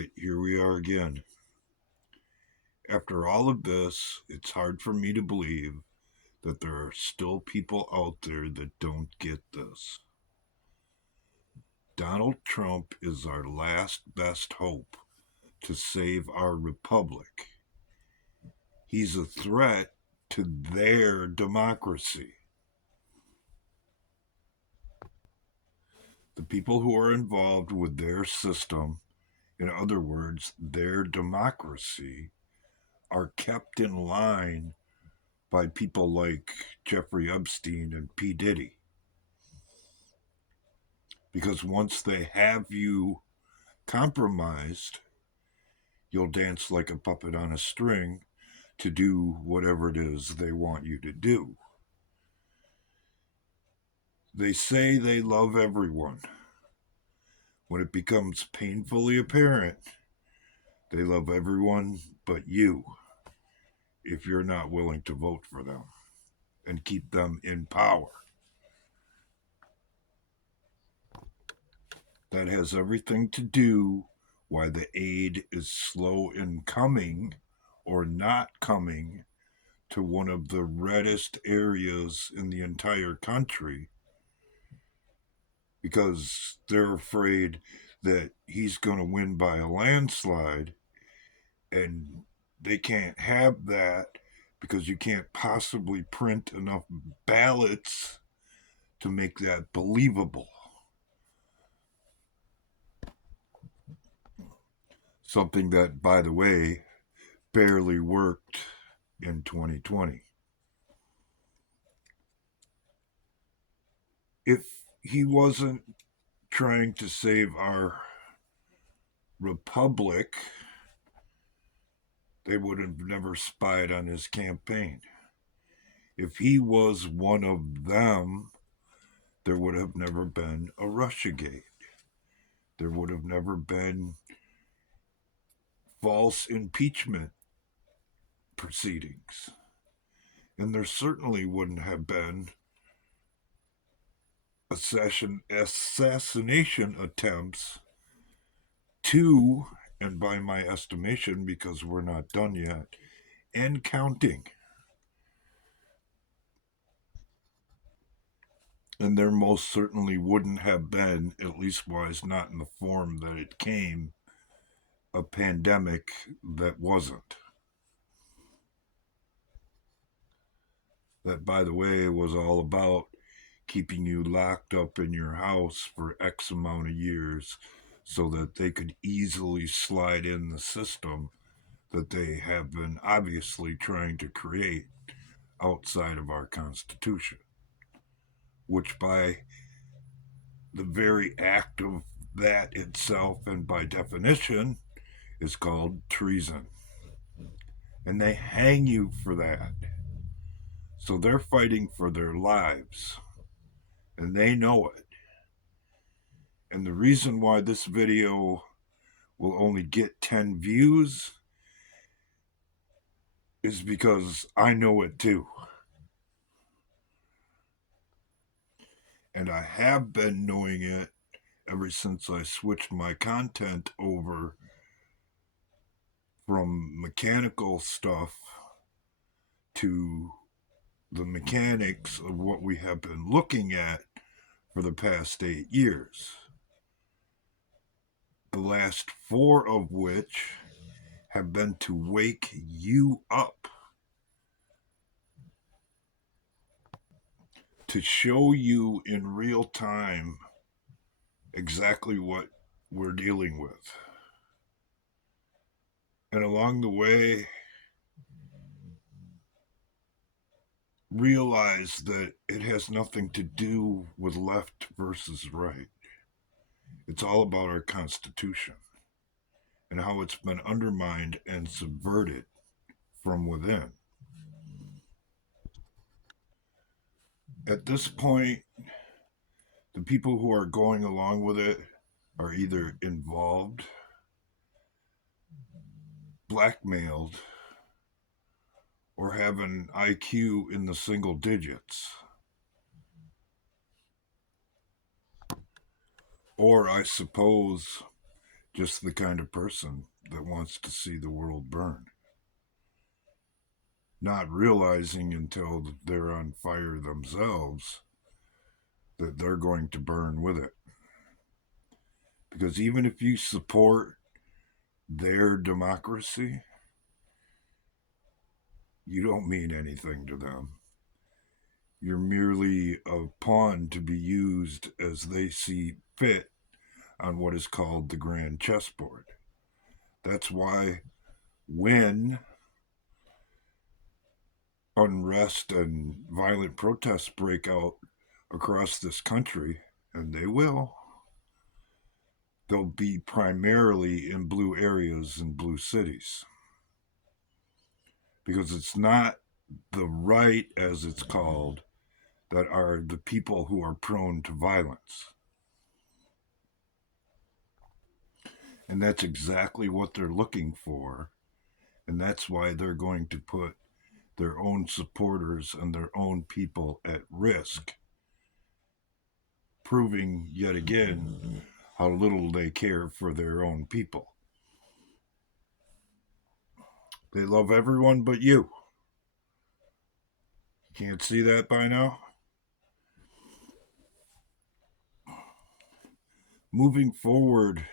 right, here we are again. After all of this, it's hard for me to believe that there are still people out there that don't get this. Donald Trump is our last best hope to save our republic. He's a threat to their democracy. The people who are involved with their system, in other words, their democracy, are kept in line by people like Jeffrey Epstein and P. Diddy. Because once they have you compromised, you'll dance like a puppet on a string to do whatever it is they want you to do. They say they love everyone. When it becomes painfully apparent, they love everyone but you if you're not willing to vote for them and keep them in power. That has everything to do why the aid is slow in coming or not coming to one of the reddest areas in the entire country, because they're afraid that he's going to win by a landslide, and they can't have that because you can't possibly print enough ballots to make that believable. Something that, by the way, barely worked in 2020. If he wasn't trying to save our republic, they would have never spied on his campaign. If he was one of them, there would have never been a Russiagate. There would have never been false impeachment proceedings. And there certainly wouldn't have been assassination attempts to, and by my estimation, because we're not done yet, and counting. And there most certainly wouldn't have been, at least wise, not in the form that it came, a pandemic that wasn't. That, by the way, was all about keeping you locked up in your house for X amount of years so that they could easily slide in the system that they have been obviously trying to create outside of our Constitution, which by the very act of that itself and by definition is called treason. And they hang you for that. So they're fighting for their lives. And they know it. And the reason why this video will only get 10 views is because I know it too. And I have been knowing it ever since I switched my content over from mechanical stuff to the mechanics of what we have been looking at for the past 8 years. The last 4 of which have been to wake you up, to show you in real time exactly what we're dealing with. And along the way, realize that it has nothing to do with left versus right. It's all about our Constitution and how it's been undermined and subverted from within. At this point, the people who are going along with it are either involved, blackmailed, or have an IQ in the single digits. Or, I suppose, just the kind of person that wants to see the world burn, not realizing until they're on fire themselves that they're going to burn with it. Because even if you support their democracy, you don't mean anything to them. You're merely a pawn to be used as they see fit on what is called the grand chessboard. That's why when unrest and violent protests break out across this country, and they will, they'll be primarily in blue areas and blue cities. Because it's not the right, as it's called, that are the people who are prone to violence. And that's exactly what they're looking for. And that's why they're going to put their own supporters and their own people at risk, proving yet again how little they care for their own people. They love everyone but you. Can't see that by now? Moving forward,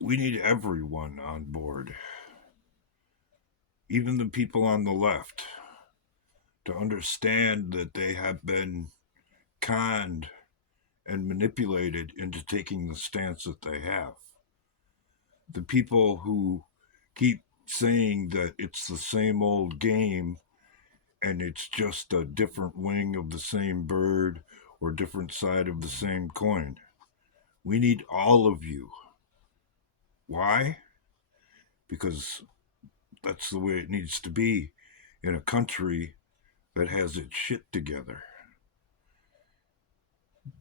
we need everyone on board, even the people on the left, to understand that they have been conned and manipulated into taking the stance that they have. The people who keep saying that it's the same old game and it's just a different wing of the same bird or different side of the same coin. We need all of you. Why? Because that's the way it needs to be in a country that has its shit together.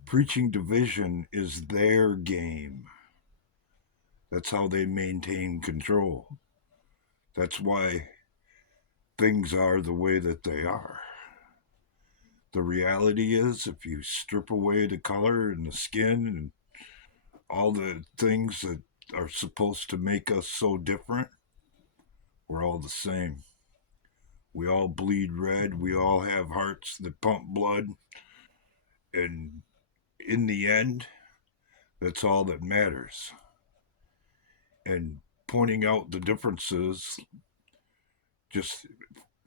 Preaching division is their game. That's how they maintain control. That's why things are the way that they are. The reality is, if you strip away the color and the skin and all the things that are supposed to make us so different, we're all the same. We all bleed red. We all have hearts that pump blood. And in the end, that's all that matters. And pointing out the differences, just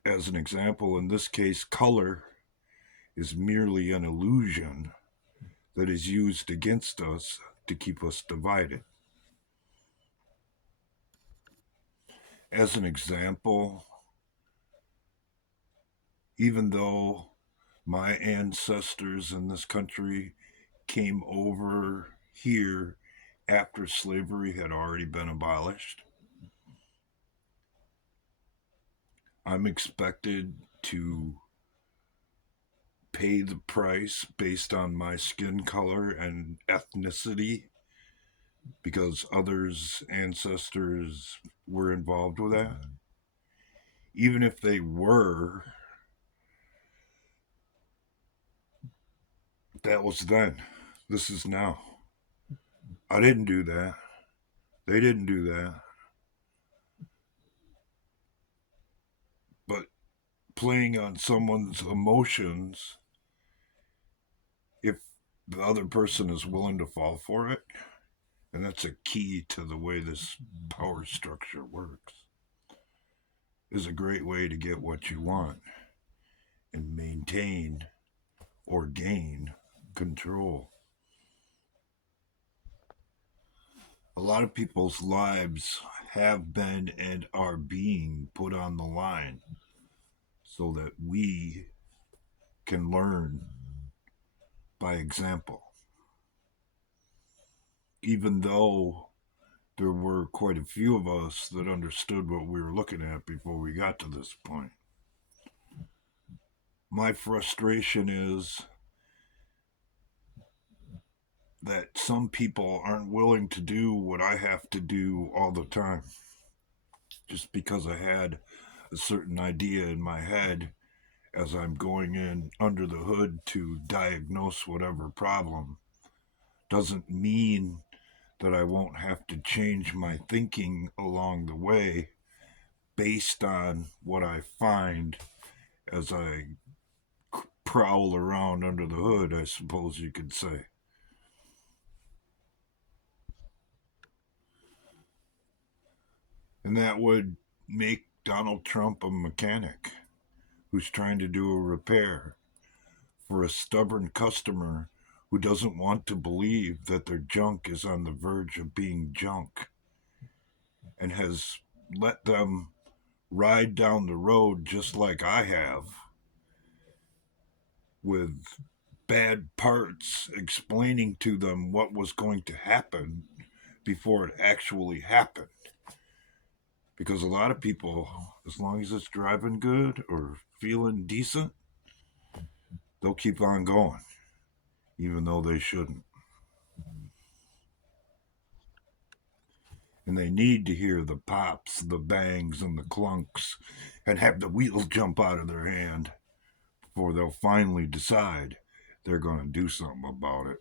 as an example, in this case, color is merely an illusion that is used against us to keep us divided. As an example, even though my ancestors in this country came over here after slavery had already been abolished, I'm expected to pay the price based on my skin color and ethnicity because others' ancestors were involved with that. Even if they were, that was then. This is now. I didn't do that. They didn't do that. But playing on someone's emotions, if the other person is willing to fall for it, and that's a key to the way this power structure works, is a great way to get what you want and maintain or gain control. A lot of people's lives have been and are being put on the line so that we can learn by example. Even though there were quite a few of us that understood what we were looking at before we got to this point. My frustration is that some people aren't willing to do what I have to do all the time. Just because I had a certain idea in my head as I'm going in under the hood to diagnose whatever problem doesn't mean that I won't have to change my thinking along the way based on what I find as I prowl around under the hood, I suppose you could say. And that would make Donald Trump a mechanic who's trying to do a repair for a stubborn customer who doesn't want to believe that their junk is on the verge of being junk and has let them ride down the road just like I have with bad parts explaining to them what was going to happen before it actually happened. Because a lot of people, as long as it's driving good or feeling decent, they'll keep on going, even though they shouldn't. And they need to hear the pops, the bangs, and the clunks, and have the wheels jump out of their hand before they'll finally decide they're going to do something about it.